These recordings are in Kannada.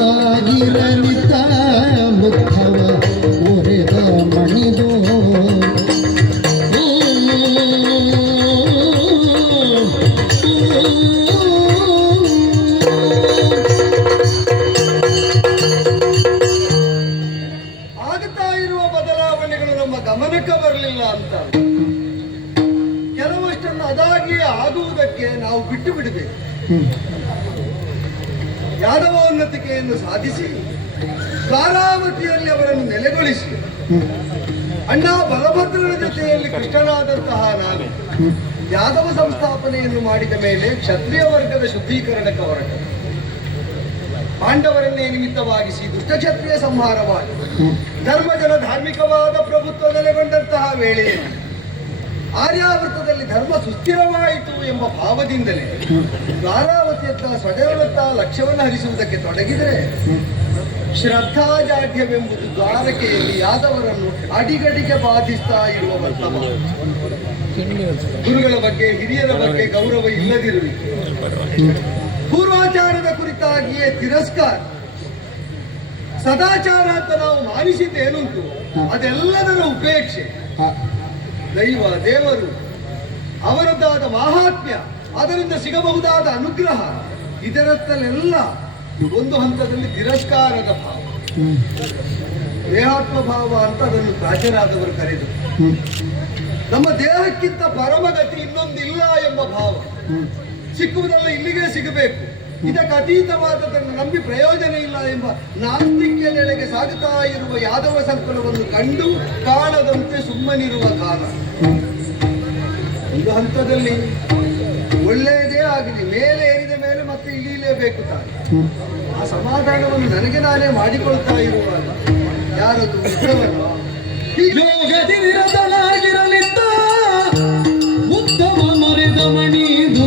ನಿರತನಾಗಿರಲಿತ ಬುದ್ಧವ ಉರಿದ ಮಣಿದು ಆಗುತ್ತಾ ಇರುವ ಬದಲಾವಣೆಗಳು ನಮ್ಮ ಗಮನಕ್ಕೆ ಬರಲಿಲ್ಲ ಅಂತ ಕೆಲವಷ್ಟನ್ನು ಅದಾಗಿಯೇ ಆಗುವುದಕ್ಕೆ ನಾವು ಬಿಟ್ಟು ಬಿಡಬೇಕು. ಯಾದವೋನ್ನತಿಕೆಯನ್ನು ಸಾಧಿಸಿ ದ್ವಾರಾವತಿಯಲ್ಲಿ ಅವರನ್ನು ನೆಲೆಗೊಳಿಸಿ ಅಣ್ಣ ಬಲಭದ್ರನ ಜೊತೆಯಲ್ಲಿ ಕೃಷ್ಣನಾದಂತಹ ನಾನು ಯಾದವ ಸಂಸ್ಥಾಪನೆಯನ್ನು ಮಾಡಿದ ಮೇಲೆ ಕ್ಷತ್ರಿಯ ವರ್ಗದ ಶುದ್ಧೀಕರಣಕ್ಕೆ ಹೊರಟ ಪಾಂಡವರನ್ನೇ ನಿಮಿತ್ತವಾಗಿಸಿ ದುಷ್ಟ ಕ್ಷತ್ರಿಯ ಸಂಹಾರವಾಗಿ ಧರ್ಮಜನ ಧಾರ್ಮಿಕವಾದ ಪ್ರಭುತ್ವ ನೆಲೆಗೊಂಡಂತಹ ವೇಳೆಯಲ್ಲಿ ಆರ್ಯಾವೃತದಲ್ಲಿ ಧರ್ಮ ಸುಸ್ಥಿರವಾಯಿತು ಎಂಬ ಭಾವದಿಂದಲೇ ದ್ವಾರಾವತಿಯತ್ತ ಸ್ವಜನವತ್ತ ಲಕ್ಷ್ಯವನ್ನು ಹರಿಸುವುದಕ್ಕೆ ತೊಡಗಿದರೆ ಶ್ರದ್ಧಾಜಾಢ್ಯವೆಂಬುದು ದ್ವಾರಕೆಯಲ್ಲಿ ಯಾದವರನ್ನು ಅಡಿಗಡಿಗೆ ಬಾಧಿಸ್ತಾ ಇರುವ ವರ್ತಮಾನ. ಗುರುಗಳ ಬಗ್ಗೆ ಹಿರಿಯರ ಬಗ್ಗೆ ಗೌರವ ಇಲ್ಲದಿರುವಿಕೆ, ಪೂರ್ವಾಚಾರದ ಕುರಿತಾಗಿಯೇ ತಿರಸ್ಕಾರ, ಸದಾಚಾರ ಅಂತ ನಾವು ಮಾನಿಸಿದ್ದೇನುಂಟು ಅದೆಲ್ಲದರ ಉಪೇಕ್ಷೆ, ದೈವ ದೇವರು ಅವರದ್ದಾದ ಮಾಹಾತ್ಮ್ಯ ಅದರಿಂದ ಸಿಗಬಹುದಾದ ಅನುಗ್ರಹ ಇದರತ್ತಲೆಲ್ಲ ಒಂದು ಹಂತದಲ್ಲಿ ತಿರಸ್ಕಾರದ ಭಾವ, ದೇಹಾತ್ಮ ಭಾವ ಅಂತ ಅದನ್ನು ಪ್ರಾಚರಾದವರು ಕರೆದು ನಮ್ಮ ದೇಹಕ್ಕಿಂತ ಪರಮಗತಿ ಇನ್ನೊಂದಿಲ್ಲ ಎಂಬ ಭಾವ, ಸಿಕ್ಕುವುದಲ್ಲ ಇಲ್ಲಿಗೆ ಸಿಗಬೇಕು, ಇದಕ್ಕೆ ಅತೀತವಾದದನ್ನು ನಂಬಿ ಪ್ರಯೋಜನ ಇಲ್ಲ ಎಂಬ ನಾಸ್ತಿಕ್ಯದೆಡೆಗೆ ಸಾಗುತ್ತಾ ಇರುವ ಯಾದವ ಸಂಕುಲವನ್ನು ಕಂಡು ಕಾಣದಂತೆ ಸುಮ್ಮನಿರುವ ಕಾಲ. ಒಂದು ಹಂತದಲ್ಲಿ ಒಳ್ಳೆಯದೇ ಆಗಲಿ, ಮೇಲೆ ಏರಿದ ಮೇಲೆ ಮತ್ತೆ ಇಳಿಯಲೇಬೇಕು ತಾನೆ. ಆ ಸಮಾಧಾನವನ್ನು ನನಗೆ ನಾನೇ ಮಾಡಿಕೊಳ್ತಾ ಇರುವಾಗ ಯಾರದು ಉತ್ತಮನೋ ಯೋಗದಿ ನಿರತನಾಗಿರಲಿದ್ದ ಉತ್ತಮ ಮರೆದ ಮಣಿದು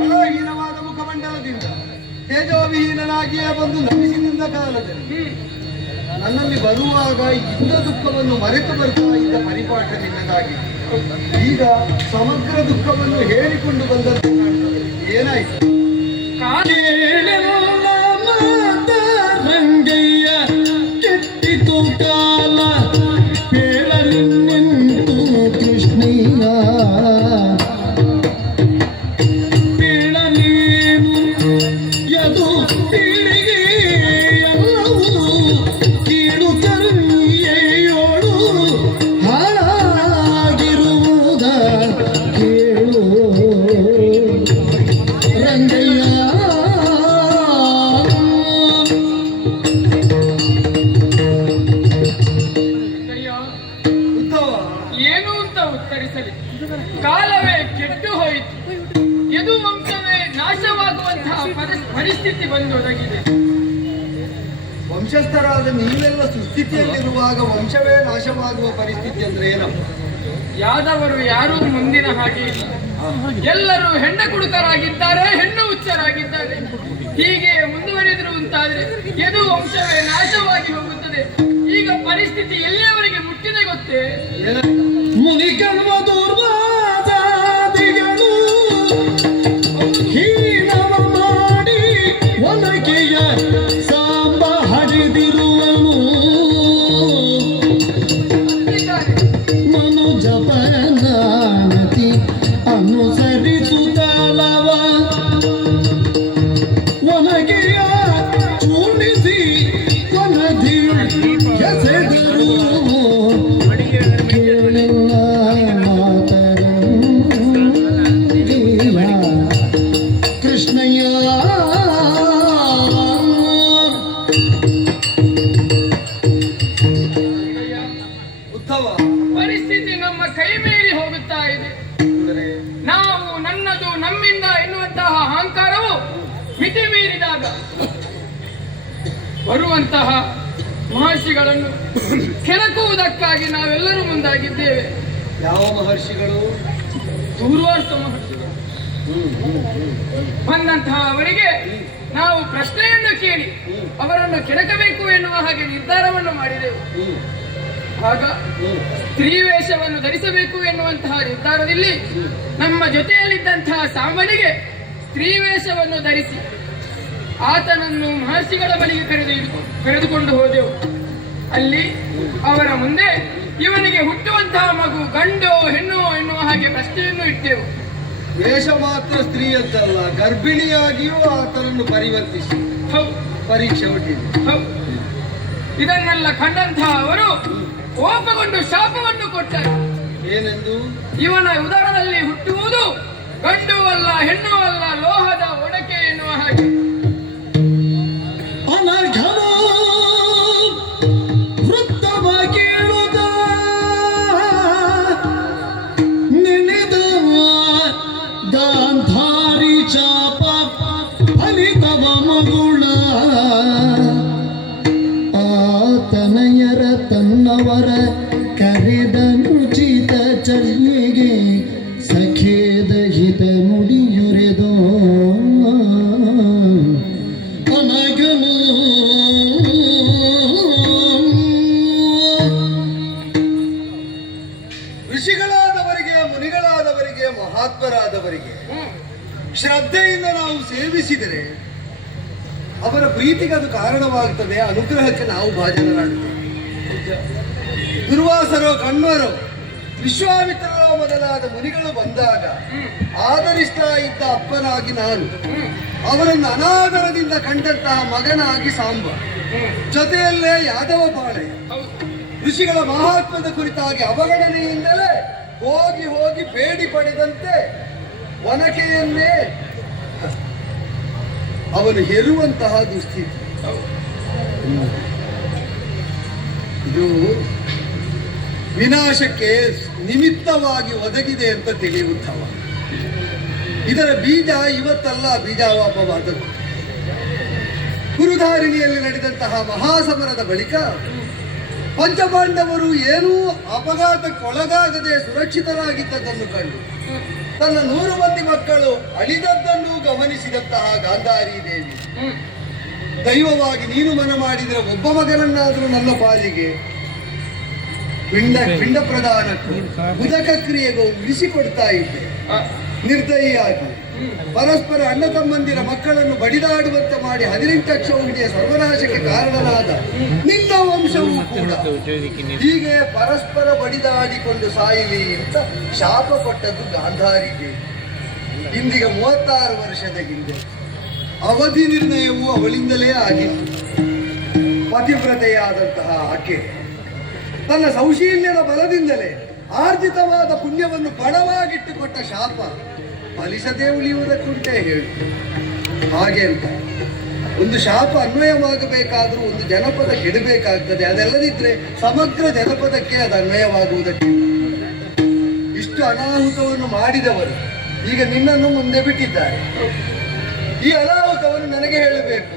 ಕಲಾಹೀನವಾದ ಮುಖಮಂಡಲದಿಂದ ತೇಜೋವಿಹೀನನಾಗಿಯೇ ಬಂದು ನಮಿಸಿನಿಂದ ಕಾಲದಲ್ಲಿ ನನ್ನಲ್ಲಿ ಬರುವಾಗ ಇದ್ದ ದುಃಖವನ್ನು ಮರೆತು ಬರ್ತಾ ಇದ್ದ ಪರಿಪಾಠ ನಿನ್ನದಾಗಿ ಈಗ ಸಮಗ್ರ ದುಃಖವನ್ನು ಹೇಳಿಕೊಂಡು ಬಂದಂತೆ ಕಾಣ್ತದೆ. ಏನಾಯ್ತು? ರಂಗಯ್ಯ ಕೆಟ್ಟಿತು ಕಾಲ ಪೇಳಲಿನ್ನೆಂತು ಕೃಷ್ಣಯ್ಯ ಪೇಳನೇನು ಯದು ಪೀಳಿಗೆ ಎಲ್ಲವೂ ಕೀಡು ಕರ್ಮಿಯೋಳು ಹಾಳಾಗಿರುವುದ ಕೇಳು ರಂಗಯ್ಯ. ಏನು ಅಂತ ಉತ್ತರಿಸಲಿ, ಕಾಲವೇ ಕೆಟ್ಟು ಹೋಯಿತು, ಯದು ವಂಶವೇ ನಾಶವಾಗುವಂತಹ ಪರಿಸ್ಥಿತಿ ಬಂದೊದಗಿದೆ. ವಂಶಸ್ಥರಾದ ನೀವೆಲ್ಲ ಸುಸ್ಥಿತಿಯಲ್ಲಿರುವಾಗ ವಂಶವೇ ನಾಶವಾಗುವ ಪರಿಸ್ಥಿತಿ ಅಂದ್ರೆ ಏನಪ್ಪ? ಯಾದವರು ಯಾರೂ ಮುಂದಿನ ಹಾಗೆ ಇಲ್ಲ, ಎಲ್ಲರೂ ಹೆಣ್ಣ ಕುಡುಕರಾಗಿದ್ದಾರೆ, ಹೆಣ್ಣು ಹುಚ್ಚರಾಗಿದ್ದಾರೆ. ಹೀಗೆ ಮುಂದುವರಿದ್ರು ಅಂತಾದ್ರೆ ಯದು ವಂಶವೇ ನಾಶವಾಗಿ ಹೋಗುತ್ತದೆ. ಈಗ ಪರಿಸ್ಥಿತಿ ಎಲ್ಲಿಯವರೆಗೆ ಮುಟ್ಟಿದೆ ಗೊತ್ತೇ? ಮುನಿಕಲ್ವ ದುರ್ವಾದಿಗಳು ಹೀನವ ಮಾಡಿ ಒನಕೆಯ ಸಾಂಬ ಹರಿದಿರುವನು ಮನುಜಪನಾನತಿ ಅನುಸರಿಸುತ್ತಲವ ಒನಕೆಯ ಚೂಣಿಸಿ ಕೊನದಿ ಎಸೆದರು ಕೇಳಿಲ್ಲ ಮಾತರ ಬರುವಂತಹ ಮಹರ್ಷಿಗಳನ್ನು ಕೆಣಕುವುದಕ್ಕಾಗಿ ನಾವೆಲ್ಲರೂ ಮುಂದಾಗಿದ್ದೇವೆ. ಯಾವ ಮಹರ್ಷಿಗಳು? ದೂರ್ವಾಸ ಮಹರ್ಷಿಗಳು ಬಂದಂತಹ ಅವರಿಗೆ ನಾವು ಪ್ರಶ್ನೆಯನ್ನು ಕೇಳಿ ಅವರನ್ನು ಕೆಣಕಬೇಕು ಎನ್ನುವ ಹಾಗೆ ನಿರ್ಧಾರವನ್ನು ಮಾಡಿದೆವು. ಆಗ ಸ್ತ್ರೀವೇಷವನ್ನು ಧರಿಸಬೇಕು ಎನ್ನುವಂತಹ ನಿರ್ಧಾರದಲ್ಲಿ ನಮ್ಮ ಜೊತೆಯಲ್ಲಿದ್ದಂತಹ ಸಾಮಾನ್ಯಗೆ ಸ್ತ್ರೀವೇಷವನ್ನು ಧರಿಸಿ ಆತನನ್ನು ಮಹರ್ಷಿಗಳ ಬಳಿಗೆ ಕರೆದುಕೊಂಡು ಹೋದೆವು. ಅಲ್ಲಿ ಅವರ ಮುಂದೆ ಇವನಿಗೆ ಹುಟ್ಟುವಂತಹ ಮಗು ಗಂಡು ಹೆಣ್ಣು ಎನ್ನುವ ಹಾಗೆ ಪ್ರಶ್ನೆಯನ್ನು ಇಟ್ಟೆವು. ವೇಷ ಮಾತ್ರ ಸ್ತ್ರೀಯದ್ದಲ್ಲ, ಗರ್ಭಿಣಿಯಾಗಿಯೂ ಆತನನ್ನು ಪರಿವರ್ತಿಸಿ ಪರೀಕ್ಷೆ ಒಡ್ಡಿದೆ. ಇದನ್ನೆಲ್ಲ ಕಂಡಂತಹ ಅವರು ಕೋಪಗೊಂಡು ಶಾಪವನ್ನು ಕೊಟ್ಟರು. ಏನೆಂದು? ಇವನ ಉದರದಲ್ಲಿ ಹುಟ್ಟುವುದು ಗಂಡು ಅಲ್ಲ ಹೆಣ್ಣು ಅಲ್ಲ, ಲೋಹದ ಒಡಕೆ ಎನ್ನುವ ಹಾಗೆ. ಅನರ್ಘನ ವೃತ್ತವ ಕೇಳುತ್ತ ನೆನೆದ ಗಾಂಧಾರಿ ಚಾಪ ಫಲಿತವ ಮಗುಳ ಆತನಯರ ತನ್ನವರ ಕರೆದನುಚಿತ ಚರ್ಮಿಗೆ ಸಖೇದ ಹಿತ ನುಡಿಯುರೆದೋ ಅನಗನು ಋಷಿಗಳಾದವರಿಗೆ, ಮುನಿಗಳಾದವರಿಗೆ, ಮಹಾತ್ಮರಾದವರಿಗೆ ಶ್ರದ್ಧೆಯಿಂದ ನಾವು ಸೇವಿಸಿದರೆ ಅವರ ಪ್ರೀತಿಗೆ ಅದು ಕಾರಣವಾಗುತ್ತದೆ, ಅನುಗ್ರಹಕ್ಕೆ ನಾವು ಭಾಜನರಾಗುತ್ತೇವೆ. ದುರ್ವಾಸರೋ ಕಣ್ವರೋ ವಿಶ್ವಾಮಿತ್ರರೋ ಮೊದಲಾದ ಮುನಿಗಳು ಬಂದಾಗ ಆದರಿಸ್ತಾ ಇದ್ದ ಅಪ್ಪನಾಗಿ ನಾನು, ಅವರನ್ನು ಅನಾದರದಿಂದ ಕಂಡಂತಹ ಮಗನಾಗಿ ಸಾಂಬ, ಜೊತೆಯಲ್ಲೇ ಯಾದವ ಬಾಳೆ ಋಷಿಗಳ ಮಹಾತ್ಮದ ಕುರಿತಾಗಿ ಅವಗಣನೆಯಿಂದಲೇ ಹೋಗಿ ಹೋಗಿ ಬೇಡಿ ಪಡೆದಂತೆ ಒನಕೆಯನ್ನೇ ಅವನು ಹೆರುವಂತಹ ದುಸ್ಥಿತಿ. ಇದು ವಿನಾಶಕ್ಕೆ ನಿಮಿತ್ತವಾಗಿ ಒದಗಿದೆ ಅಂತ ತಿಳಿಯುತ್ತವ. ಇದರ ಬೀಜ ಇವತ್ತಲ್ಲ, ಬೀಜಾವಾಪವಾದದ್ದು. ಕುರುಧಾರಿಣಿಯಲ್ಲಿ ನಡೆದಂತಹ ಮಹಾಸಮರದ ಬಳಿಕ ಪಂಚಪಾಂಡವರು ಏನೂ ಅಪಘಾತಕ್ಕೊಳಗಾಗದೆ ಸುರಕ್ಷಿತರಾಗಿದ್ದದನ್ನು ಕಂಡು ತನ್ನ 100 ಮಂದಿ ಮಕ್ಕಳು ಅಳಿದದ್ದನ್ನು ಗಮನಿಸಿದಂತಹ ಗಾಂಧಾರಿ ದೇವಿ, ದೈವವಾಗಿ ನೀನು ಮನ ಮಾಡಿದರೆ ಒಬ್ಬ ಮಗನನ್ನಾದರೂ ನನ್ನ ಪಾಲಿಗೆ ಪಿಂಡ ಪ್ರದಾನಕ್ಕೂ ಉದಕ ಕ್ರಿಯೆಗೂ ಉಳಿಸಿಕೊಡ್ತಾ ಇದ್ದೆ. ನಿರ್ದಯಿಯಾಗಿ ಪರಸ್ಪರ ಅಣ್ಣ ತಮ್ಮಂದಿರ ಮಕ್ಕಳನ್ನು ಬಡಿದಾಡುವಂತೆ ಮಾಡಿ 18 ಅಕ್ಷೌಹಿಣಿಯ ಸರ್ವನಾಶಕ್ಕೆ ಕಾರಣನಾದ ನಿನ್ನ ವಂಶವೂ ಕೂಡ ಹೀಗೆ ಪರಸ್ಪರ ಬಡಿದಾಡಿಕೊಂಡು ಸಾಯಲಿ ಅಂತ ಶಾಪ ಕೊಟ್ಟದ್ದು ಗಾಂಧಾರಿ ದೇವಿ. ಇಂದಿಗೆ 36 ವರ್ಷದ ಹಿಂದೆ ಅವಧಿ ನಿರ್ಣಯವು ಅವಳಿಂದಲೇ ಆಗಿತ್ತು. ಪತಿವ್ರತೆಯಾದಂತಹ ಆಕೆ ತನ್ನ ಸೌಶೀಲ್ಯದ ಬಲದಿಂದಲೇ ಆರ್ಜಿತವಾದ ಪುಣ್ಯವನ್ನು ಬಡವಾಗಿಟ್ಟುಕೊಟ್ಟ ಶಾಪ ಫಲಿಸದೇ ಉಳಿಯುವುದಕ್ಕುಂಟೆ ಹೇಳು. ಹಾಗೆ ಅಂತ ಒಂದು ಶಾಪ ಅನ್ವಯವಾಗಬೇಕಾದರೂ ಒಂದು ಜನಪದ ಕೆಡಬೇಕಾಗ್ತದೆ. ಅದೆಲ್ಲದಿದ್ರೆ ಸಮಗ್ರ ಜನಪದಕ್ಕೆ ಅದು ಅನ್ವಯವಾಗುವುದಕ್ಕೆ. ಇಷ್ಟು ಅನಾಹುತವನ್ನು ಮಾಡಿದವರು ಈಗ ನಿನ್ನನ್ನು ಮುಂದೆ ಬಿಟ್ಟಿದ್ದಾರೆ. ಈ ಅನಾಹುತವನ್ನು ನನಗೆ ಹೇಳಬೇಕು.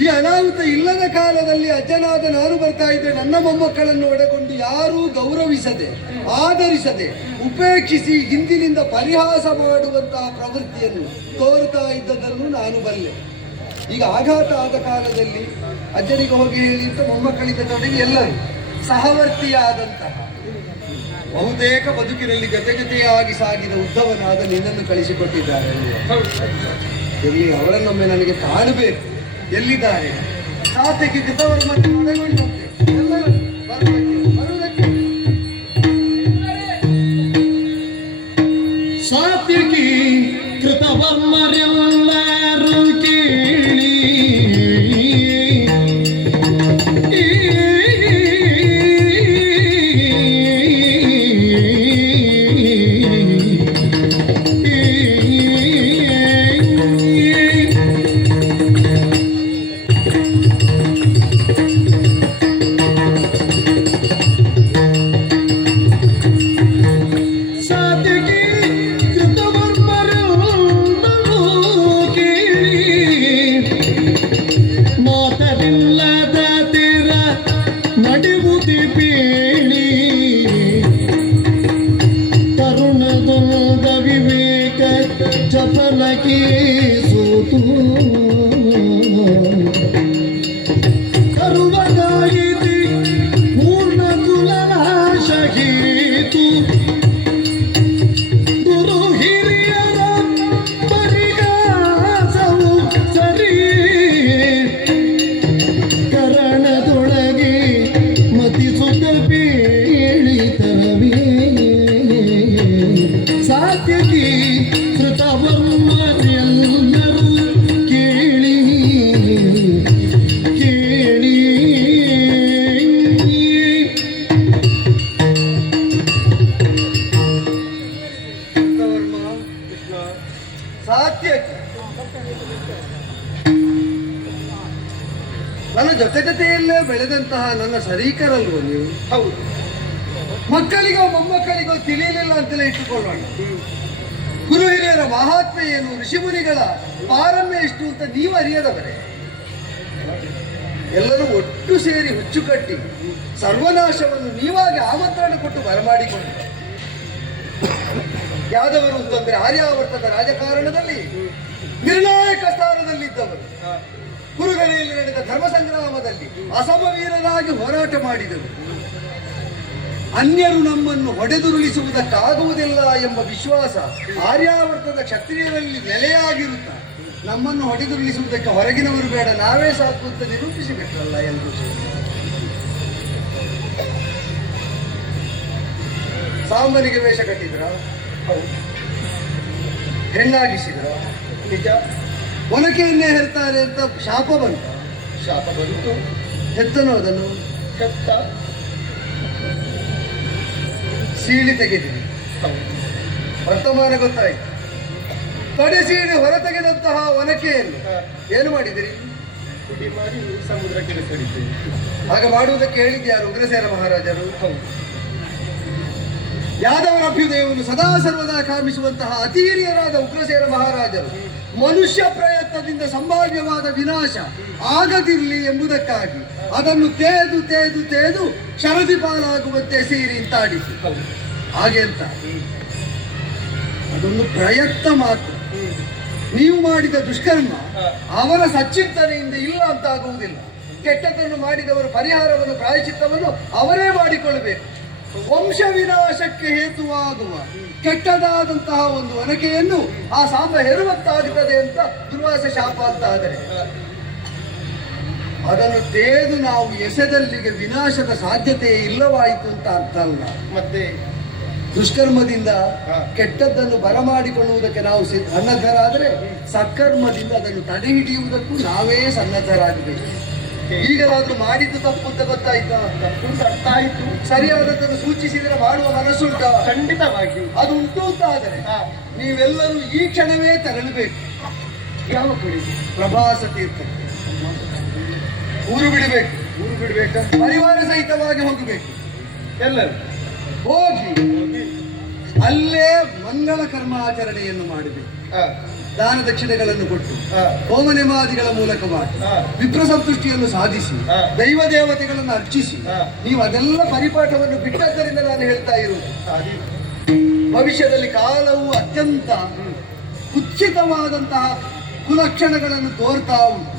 ಈ ಅನಾಹುತ ಇಲ್ಲದ ಕಾಲದಲ್ಲಿ ಅಜ್ಜನಾದ ನಾನು ಬರ್ತಾ ಇದ್ದೆ, ನನ್ನ ಮೊಮ್ಮಕ್ಕಳನ್ನು ಒಳಗೊಂಡು ಯಾರೂ ಗೌರವಿಸದೆ, ಆದರಿಸದೆ, ಉಪೇಕ್ಷಿಸಿ ಹಿಂದಿನಿಂದ ಪರಿಹಾಸ ಮಾಡುವಂತಹ ಪ್ರವೃತ್ತಿಯನ್ನು ತೋರ್ತಾ ಇದ್ದದನ್ನು ನಾನು ಬಲ್ಲೆ. ಈಗ ಆಘಾತ ಆದ ಕಾಲದಲ್ಲಿ ಅಜ್ಜನಿಗೆ ಹೋಗಿ ಹೇಳಿ ಅಂತ ಮೊಮ್ಮಕ್ಕಳಿದ್ದ ಜೊತೆಗೆ ಎಲ್ಲರೂ ಸಹವರ್ತಿಯಾದಂತಹ ಬಹುತೇಕ ಬದುಕಿನಲ್ಲಿ ಜೊತೆಯಾಗಿ ಸಾಗಿದ ಉದ್ದವನಾದ ನಿನ್ನನ್ನು ಕಳಿಸಿಕೊಟ್ಟಿದ್ದಾರೆ. ಎಲ್ಲಿ ಅವರನ್ನೊಮ್ಮೆ ನನಗೆ ಕಾಣಬೇಕು. ಎಲ್ಲಿದ್ದಾರೆ? ಸಾತ್ಯಕ್ಕೆ ಕೃತವರು ಮತ್ತೆ ಒಳಗೊಂಡಂತೆ ಎಲ್ಲರೂ ಬರುವುದಕ್ಕೆ ಸಾತ್ಯಕಿ ಕೃತವರ್ಮರೆಲ್ಲರೂ ಕೇಳಿ ಒನಕೆ ಸೋತು ಸರ್ವಗಾಯಿತಿ ಪೂರ್ಣ ಕುಲನಾಶ ಹೀತು ಗುರು ಹಿರಿಯರ ಪರಿಹಾಸವು ಸರಿ ಕರಣದೊಳಗೆ ಮತಿಸುತ್ತ ಪೀಳಿತರವೇ ಸಾತ್ಯಕಿ ಕೃತವರ್ಮರೆಲ್ಲರೂ ಕೇಳಿ ಕೇಳಿ ಕೃಷ್ಣವರ್ಮ ಕೃಷ್ಣ ಸಾತ್ಯಕ್ಕೆ ನನ್ನ ಜೊತೆ ಜೊತೆಯಲ್ಲೇ ಬೆಳೆದಂತಹ ನನ್ನ ಶರೀಕರಲ್ವ ನೀವು? ಹೌದು. ಮಕ್ಕಳಿಗೋ ಮೊಮ್ಮಕ್ಕಳಿಗೋ ತಿಳಿಯಲಿಲ್ಲ ಅಂತಲೇ ಇಟ್ಟುಕೊಳ್ಳೋಣ. ಗುರು ಹಿರಿಯರ ಮಹಾತ್ಮೆ ಏನು, ಋಷಿಮುನಿಗಳ ಪಾರಮ್ಯ ಎಷ್ಟು ಅಂತ ನೀವು ಅರಿಯದವರೇ. ಎಲ್ಲರೂ ಒಟ್ಟು ಸೇರಿ ಹುಚ್ಚು ಕಟ್ಟಿ ಸರ್ವನಾಶವನ್ನು ನೀವಾಗಿ ಆಮಂತ್ರಣ ಕೊಟ್ಟು ಬರಮಾಡಿಕೊಂಡು ಯಾದವರು ಅಂತಂದ್ರೆ ಆರ್ಯಾವರ್ತದ ರಾಜಕಾರಣದಲ್ಲಿ ನಿರ್ಣಾಯಕ ಸ್ಥಾನದಲ್ಲಿದ್ದವರು. ಕುರುಗನೆಯಲ್ಲಿ ನಡೆದ ಧರ್ಮ ಸಂಗ್ರಾಮದಲ್ಲಿ ಅಸಮವೀರರಾಗಿ ಹೋರಾಟ ಮಾಡಿದರು. ಅನ್ಯರು ನಮ್ಮನ್ನು ಹೊಡೆದುರುಳಿಸುವುದಕ್ಕಾಗುವುದಿಲ್ಲ ಎಂಬ ವಿಶ್ವಾಸ ಆರ್ಯಾವರ್ತದ ಕ್ಷತ್ರಿಯರಲ್ಲಿ ನೆಲೆಯಾಗಿರುತ್ತ ನಮ್ಮನ್ನು ಹೊಡೆದುರುಳಿಸುವುದಕ್ಕೆ ಹೊರಗಿನವರು ಬೇಡ, ನಾವೇ ಸಾಕು ಅಂತ ನಿರೂಪಿಸಬೇಕಲ್ಲ ಎಲ್ಲರೂ ಸೇರಿ. ಸಾಂಬನಿಗೆ ವೇಷ ಕಟ್ಟಿದ್ರ? ಹೌದು. ಹೆಣ್ಣಾಗಿಸಿದ್ರ? ನಿಜ. ಒನಕೆಯನ್ನೇ ಹೆರ್ತಾರೆ ಅಂತ ಶಾಪ ಬಂತ? ಶಾಪ ಬಂತು. ಹೆತ್ತನೋ ಅದನ್ನು? ಹೆತ್ತ. ಸೀಳಿ ತೆಗೆದಿರಿ. ವರ್ತಮಾನ ಗೊತ್ತಾಯ್ತು. ತಡೆ ಸೀಳಿ ಹೊರತೆಗೆದಂತಹ ಒನಕೆಯನ್ನು ಏನು ಮಾಡಿದಿರಿ? ಪುಡಿ ಮಾಡಿ ಸಮುದ್ರಕ್ಕೆ ಬಿಸಾಡಿದ್ದೀರಿ. ಹಾಗೆ ಮಾಡುವುದಕ್ಕೆ ಹೇಳಿದ್ಯಾರು? ಉಗ್ರಸೇನ ಮಹಾರಾಜರು. ಯಾದವರ ಅಭ್ಯುದಯವನ್ನು ಸದಾ ಸರ್ವದಾ ಕಾಮಿಸುವಂತಹ ಅತಿ ಹಿರಿಯರಾದ ಉಗ್ರಸೇನ ಮಹಾರಾಜರು ಮನುಷ್ಯ ಪ್ರಯತ್ನದಿಂದ ಸಂಭಾವ್ಯವಾದ ವಿನಾಶ ಆಗದಿರಲಿ ಎಂಬುದಕ್ಕಾಗಿ ಅದನ್ನು ತೇದು ತೇದು ತೇದು ಶರದಿ ಪಾಲಾಗುವಂತೆ ಸೇರಿ ಇಂತಾಡಿತು. ಹಾಗೆ ಅಂತ ಅದೊಂದು ಪ್ರಯತ್ನ ಮಾತ್ರ. ನೀವು ಮಾಡಿದ ದುಷ್ಕರ್ಮ ಅವರ ಸಚ್ಚಿಂತನೆಯಿಂದ ಇಲ್ಲ ಅಂತಾಗುವುದಿಲ್ಲ. ಕೆಟ್ಟದನ್ನು ಮಾಡಿದವರು ಪರಿಹಾರವನ್ನು ಪ್ರಾಯಶ್ಚಿತ್ತವನ್ನು ಅವರೇ ಮಾಡಿಕೊಳ್ಳಬೇಕು. ವಂಶ ವಿನಾಶಕ್ಕೆ ಹೇತುವಾಗುವ ಕೆಟ್ಟದಾದಂತಹ ಒಂದು ಒನಕೆಯನ್ನು ಆ ಸಾಂಬ ಹೆರುವಂತಾಗುತ್ತದೆ ಅಂತ ದುರ್ವಾಸ ಶಾಪ ಅಂತ ಆದರೆ ಅದನ್ನು ತೇದು ನಾವು ಎಸೆದಲ್ಲಿಗೆ ವಿನಾಶದ ಸಾಧ್ಯತೆ ಇಲ್ಲವಾಯಿತು ಅಂತ ಅರ್ಥ ಅಲ್ಲ. ಮತ್ತೆ ದುಷ್ಕರ್ಮದಿಂದ ಕೆಟ್ಟದ್ದನ್ನು ಬರಮಾಡಿಕೊಳ್ಳುವುದಕ್ಕೆ ನಾವು ಸನ್ನದ್ಧರಾದರೆ ಸತ್ಕರ್ಮದಿಂದ ಅದನ್ನು ತಡೆ ಹಿಡಿಯುವುದಕ್ಕೂ ನಾವೇ ಸನ್ನದ್ಧರಾಗಬೇಕು. ಈಗಲಾದ್ರೂ ಮಾಡಿದ್ದು ತಪ್ಪು ಅಂತ ಗೊತ್ತಾಯ್ತಾ? ತಪ್ಪು ಅರ್ಥ ಆಯ್ತು. ಸರಿಯಾದದ್ದನ್ನು ಸೂಚಿಸಿದರೆ ಮಾಡುವ ಮನಸ್ಸುಂಟ? ಖಂಡಿತವಾಗಿ ಅದು ಉಂಟು ಅಂತ ಆದರೆ ನೀವೆಲ್ಲರೂ ಈ ಕ್ಷಣವೇ ತೆರಳಬೇಕು. ಯಾವ ಕಡೆ? ಪ್ರಭಾಸ ತೀರ್ಥಕ್ಕೆ. ಊರು ಬಿಡಬೇಕು. ಊರು ಬಿಡಬೇಕ? ಪರಿವಾರ ಸಹಿತವಾಗಿ ಹೋಗಬೇಕು. ಎಲ್ಲರೂ ಹೋಗಿ ಅಲ್ಲೇ ಮಂಗಳ ಕರ್ಮಾಚರಣೆಯನ್ನು ಮಾಡಬೇಕು. ದಾನ ದಕ್ಷಿಣೆಗಳನ್ನು ಕೊಟ್ಟು ಹೋಮ ನೇಮಾದಿಗಳ ಮೂಲಕ ಮಾಡಿ ವಿಪ್ರ ಸಂತುಷ್ಟಿಯನ್ನು ಸಾಧಿಸಿ ದೈವ ದೇವತೆಗಳನ್ನು ಅರ್ಚಿಸಿ ನೀವು ಅದೆಲ್ಲ ಪರಿಪಾಠವನ್ನು ಬಿಟ್ಟದ್ದರಿಂದ ನಾನು ಹೇಳ್ತಾ ಇರುವುದು. ಭವಿಷ್ಯದಲ್ಲಿ ಕಾಲವು ಅತ್ಯಂತ ಕುತ್ಸಿತವಾದಂತಹ ಕುಲಕ್ಷಣಗಳನ್ನು ತೋರ್ತಾ ಉಂಟು.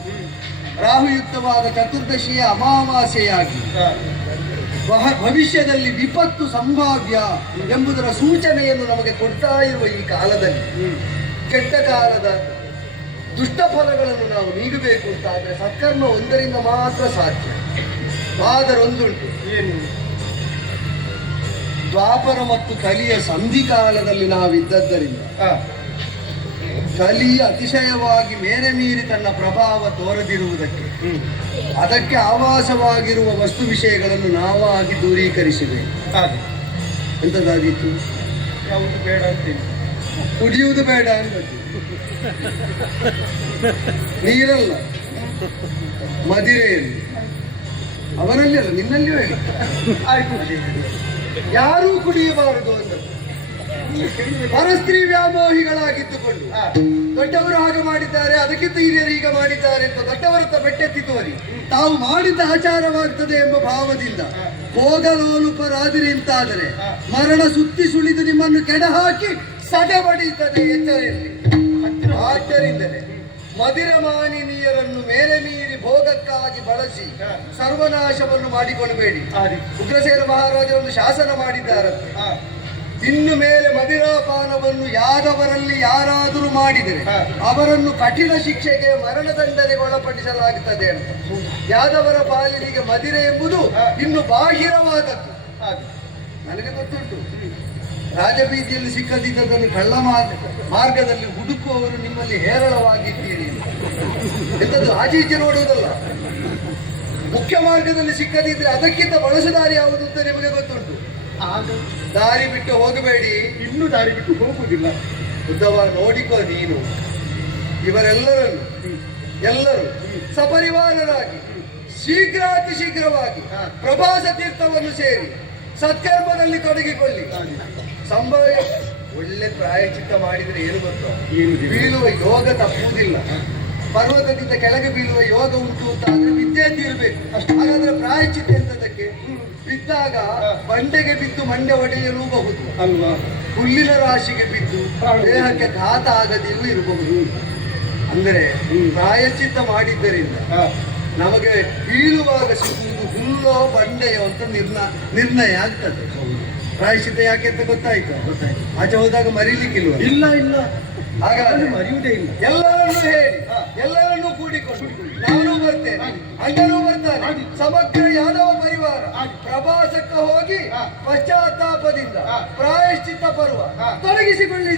ರಾಹುಯುಕ್ತವಾದ ಚತುರ್ದಶಿಯ ಅಮಾವಾಸ್ಯೆಯಾಗಿ ಭವಿಷ್ಯದಲ್ಲಿ ವಿಪತ್ತು ಸಂಭಾವ್ಯ ಎಂಬುದರ ಸೂಚನೆಯನ್ನು ನಮಗೆ ಕೊಡ್ತಾ ಇರುವ ಈ ಕಾಲದಲ್ಲಿ ಕೆಟ್ಟ ಕಾಲದ ದುಷ್ಟ ಫಲಗಳನ್ನು ನಾವು ನೀಡಬೇಕು ಅಂತ ಆದರೆ ಸತ್ಕರ್ಮ ಒಂದರಿಂದ ಮಾತ್ರ ಸಾಧ್ಯ. ಆದರೆ ಒಂದುಂಟು, ಏನು? ದ್ವಾಪರ ಮತ್ತು ಕಲಿಯ ಸಂಧಿ ಕಾಲದಲ್ಲಿ ನಾವಿದ್ದದ್ದರಿಂದ ಕಲಿ ಅತಿಶಯವಾಗಿ ಮೇರೆ ಮೀರಿ ತನ್ನ ಪ್ರಭಾವ ತೋರದಿರುವುದಕ್ಕೆ ಅದಕ್ಕೆ ಆವಾಸವಾಗಿರುವ ವಸ್ತು ವಿಷಯಗಳನ್ನು ನಾವಾಗಿ ದೂರೀಕರಿಸಬೇಕು. ಎಂಥದ್ದಾದೀತು? ಯಾವುದು ಬೇಡ ಅಂತೀನಿ. ಕುಡಿಯುವುದು ಬೇಡ ಅಂತ. ನೀರಲ್ಲ, ಮದಿರೆಯಲ್ಲಿ ಅವರಲ್ಲಿ ಅಲ್ಲ ನಿನ್ನಲ್ಲಿಯೂ ಹೇಳಿ ಆಯ್ತು. ಯಾರೂ ಕುಡಿಯಬಾರದು ಅಂತ ಪರಸ್ತ್ರೀ ವ್ಯಾಮೋಹಿಗಳಾಗಿದ್ದುಕೊಂಡು ದೊಡ್ಡವರು ಹಾಗೆ ಮಾಡಿದ್ದಾರೆ, ಅದಕ್ಕಿಂತ ಹಿರಿಯರು ಈಗ ಮಾಡಿದ್ದಾರೆ ಅಂತ ದೊಡ್ಡವರತ್ತ ಬೆಟ್ಟೆತ್ತಿ ತೋರಿ ತಾವು ಮಾಡಿದ ಆಚಾರವಾಗ್ತದೆ ಎಂಬ ಭಾವದಿಂದ ಹೋಗಲೋಲುಪರಾದಿರಿ ಅಂತಾದರೆ ಮರಣ ಸುತ್ತಿ ಸುಳಿದು ನಿಮ್ಮನ್ನು ಕೆಡ ಹಾಕಿ ಸದೆ ಬಡಿಯುತ್ತದೆ. ಎಚ್ಚರ ಇರಲಿ. ಆದ್ದರಿಂದಲೇ ಮದಿರಮಾನಿನಿಯರನ್ನು ಮೇರೆ ಮೀರಿ ಭೋಗಕ್ಕಾಗಿ ಬಳಸಿ ಸರ್ವನಾಶವನ್ನು ಮಾಡಿಕೊಳ್ಳಬೇಡಿ. ಉಗ್ರಸೇನ ಮಹಾರಾಜರನ್ನು ಶಾಸನ ಮಾಡಿದ್ದಾರಂತೆ. ಇನ್ನು ಮೇಲೆ ಮದಿರಾಪಾನವನ್ನು ಯಾದವರಲ್ಲಿ ಯಾರಾದರೂ ಮಾಡಿದರೆ ಅವರನ್ನು ಕಠಿಣ ಶಿಕ್ಷೆಗೆ ಮರಣದಂಡನೆಗೆ ಒಳಪಡಿಸಲಾಗುತ್ತದೆ ಅಂತ. ಯಾದವರ ಪಾಲಿನಿಗೆ ಮದಿರೆ ಎಂಬುದು ಇನ್ನು ಬಾಹಿರವಾದದ್ದು. ನನಗೆ ಗೊತ್ತುಂಟು, ರಾಜಬೀದಿಯಲ್ಲಿ ಸಿಕ್ಕದಿದ್ದದನ್ನು ಕಳ್ಳ ಮಾರ್ಗದಲ್ಲಿ ಹುಡುಕುವವರು ನಿಮ್ಮಲ್ಲಿ ಹೇರಳವಾಗಿದ್ದೀರಿ. ಎಂಥದ್ದು ಆಚೀಚೆ ನೋಡುವುದಲ್ಲ. ಮುಖ್ಯ ಮಾರ್ಗದಲ್ಲಿ ಸಿಕ್ಕದಿದ್ರೆ ಅದಕ್ಕಿಂತ ಬಳಸು ದಾರಿ ಯಾವುದು ಅಂತ ನಿಮಗೆ ಗೊತ್ತುಂಟು. ದಾರಿ ಬಿಟ್ಟು ಹೋಗಬೇಡಿ. ಇನ್ನೂ ದಾರಿ ಬಿಟ್ಟು ಹೋಗುವುದಿಲ್ಲ. ಉದ್ದವ ನೋಡಿಕೋ ನೀನು. ಎಲ್ಲರೂ ಸಪರಿವಾರರಾಗಿ ಶೀಘ್ರಾತಿ ಶೀಘ್ರವಾಗಿ ಪ್ರಭಾಸ ತೀರ್ಥವನ್ನು ಸೇರಿ ಸತ್ಕರ್ಮದಲ್ಲಿ ತೊಡಗಿಕೊಳ್ಳಿ. ಒಳ್ಳೆ ಪ್ರಾಯಚಿತ್ತ ಮಾಡಿದ್ರೆ ಏನು ಗೊತ್ತೋ, ಬೀಳುವ ಯೋಗ ತಪ್ಪುವುದಿಲ್ಲ. ಪರ್ವತದಿಂದ ಕೆಳಗೆ ಬೀಳುವ ಯೋಗ ಉಂಟು ಅಂತ ಆದ್ರೆ ಬಿದ್ದೇ ತೀರ್ಬೇಕು. ಹಾಗಾದ್ರೆ ಪ್ರಾಯಚಿತ್ತ ಎಂತದಕ್ಕೆ? ಬಿದ್ದಾಗ ಬಂಡೆಗೆ ಬಿದ್ದು ಮಂಡೆ ಒಡೆಯಲೂಬಹುದು ಅಲ್ವಾ, ಹುಲ್ಲಿನ ರಾಶಿಗೆ ಬಿದ್ದು ದೇಹಕ್ಕೆ ಘಾತ ಆಗದಿಲ್ಲೂ ಇರಬಹುದು. ಅಂದರೆ ಪ್ರಾಯಚಿತ್ತ ಮಾಡಿದ್ದರಿಂದ ನಮಗೆ ಬೀಳುವಾಗ ಸಿಗುವುದು ಹುಲ್ಲೋ ಬಂಡೆಯೋ ಅಂತ ನಿರ್ಣಯ ಆಗ್ತದೆ. ಪ್ರಾಯಶ್ಚಿತ್ತ ಯಾಕೆ ಅಂತ ಗೊತ್ತಾಯ್ತು. ಆಚೆ ಹೋದಾಗ ಮರೀಲಿಕ್ಕಿಲ್ವ? ಇಲ್ಲ ಹಾಗಾದ್ರೆ ಮರೆಯುವುದೇ ಇಲ್ಲ. ಎಲ್ಲರನ್ನೂ ಹೇಳಿ ಎಲ್ಲರನ್ನೂ ಕೂಡಿಕೊಂಡು ನಾನು ಬರ್ತೇನೆ, ಅಣ್ಣನೂ ಬರ್ತಾನೆ, ಸಮಗ್ರ ಯಾದವ ಪರಿವಾರ ಪ್ರವಾಸಕ್ಕೆ ಹೋಗಿ ಪಶ್ಚಾತ್ತಾಪದಿಂದ ಪ್ರಾಯಶ್ಚಿತ್ತ ಪರ್ವ ತೊಡಗಿಸಿಕೊಳ್ಳಿ.